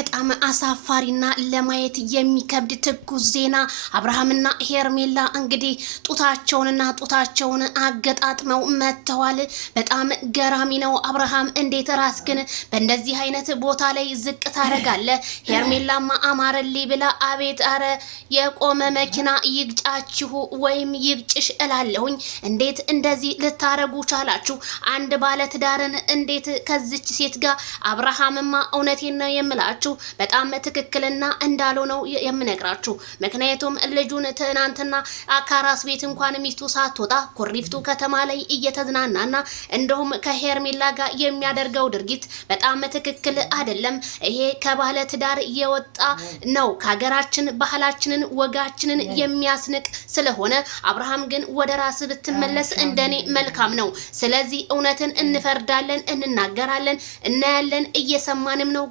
በጣም አሳፋሪና ለማየት የሚከብድ ትኩስ ዜና አብርሃምና ሄርሜላ እንግዲህ ጡታቸውን አገጣጥመው መተዋል። በጣም ገራሚ ነው። አብርሃም እንዴት ራስክን በእንደዚህ አይነት ቦታ ላይ ዝቅ ታረጋለህ? ሄርሜላማ አማረልኝ ብላ አቤት አረ የቆመ መኪና ይግጫችሁ ወይም ይግጭሽ እላለሁኝ። እንዴት እንደዚህ ልታረጉ ቻላችሁ? አንድ ባለ ትዳርን እንዴት ከዚች ሴት ጋር አብርሃምማ እውነቴን ነው የምላችሁ በጣም ትክክልና እንዳለው ነው የምነግራችሁ። ምክንያቱም ልጁን ትናንትና አካራስ ቤት እንኳን ሚስቱ ሳትወጣ ኮሪፍቱ ከተማ ላይ እየተዝናናና እንደውም ከሄርሜላ ጋር የሚያደርገው ድርጊት በጣም ትክክል አይደለም። ይሄ ከባለ ትዳር የወጣ ነው። ከሀገራችን ባህላችንን ወጋችንን የሚያስንቅ ስለሆነ አብርሃም ግን ወደ ራስ ብትመለስ እንደኔ መልካም ነው። ስለዚህ እውነትን እንፈርዳለን፣ እንናገራለን፣ እናያለን፣ እየሰማንም ነው።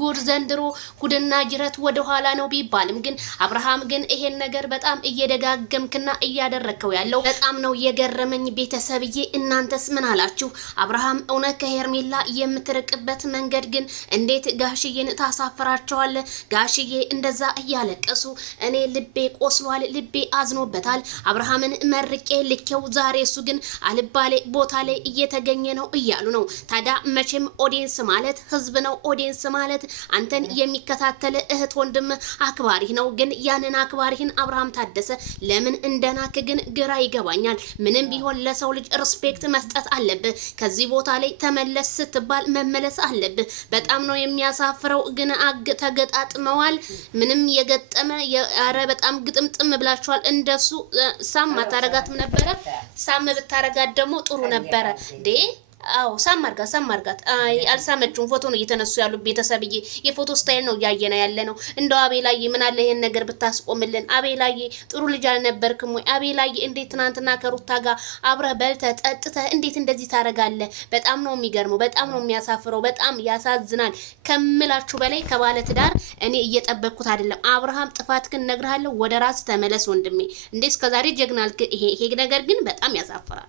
ጉድ ዘንድሮ ጉድና ጅረት ወደ ኋላ ነው ቢባልም ግን አብርሃም ግን ይሄን ነገር በጣም እየደጋገምክና እያደረከው ያለው በጣም ነው የገረመኝ። ቤተሰብዬ እናንተስ ምን አላችሁ? አብርሃም እውነት ከሄርሜላ የምትርቅበት መንገድ ግን እንዴት ጋሽዬን ታሳፍራቸዋል? ጋሽዬ እንደዛ እያለቀሱ እኔ ልቤ ቆስሏል፣ ልቤ አዝኖበታል። አብርሃምን መርቄ ልኬው ዛሬ እሱ ግን አልባሌ ቦታ ላይ እየተገኘ ነው እያሉ ነው። ታዲያ መቼም ኦዲየንስ ማለት ህዝብ ነው። ኦዲየንስ ማለት አንተን የሚከታተል እህት ወንድም አክባሪህ ነው። ግን ያንን አክባሪህን አብርሃም ታደሰ ለምን እንደናክ ግን ግራ ይገባኛል። ምንም ቢሆን ለሰው ልጅ ሪስፔክት መስጠት አለብህ። ከዚህ ቦታ ላይ ተመለስ ስትባል መመለስ አለብህ። በጣም ነው የሚያሳፍረው። ግን ተገጣጥመዋል። ምንም የገጠመ ያረ በጣም ግጥምጥም ብላችኋል። እንደሱ ሳም ማታረጋትም ነበረ። ሳም ብታረጋት ደግሞ ጥሩ ነበረ ዴ አው ሳማርጋት አይ አልሳመችም። ፎቶ ነው እየተነሱ ያሉ ቤተሰብዬ የፎቶ ስታይል ነው ያየና ያለ ነው። እንደው አቤላዬ ምን አለ ይሄን ነገር ብታስቆምልን? አቤላዬ ጥሩ ልጅ አልነበርክም ወይ? አቤላዬ እንዴት ትናንትና ከሩታ ጋር አብረህ በልተህ ጠጥተህ እንዴት እንደዚህ ታረጋለህ? በጣም ነው የሚገርመው። በጣም ነው የሚያሳፍረው። በጣም ያሳዝናል ከምላችሁ በላይ። ከባለ ትዳር እኔ እየጠበቅኩት አይደለም። አብርሃም ጥፋትህን ነግርሃለሁ፣ ወደ ራስ ተመለስ ወንድሜ። እንዴ እስከዛሬ ጀግናልክ። ይሄ ነገር ግን በጣም ያሳፍራል።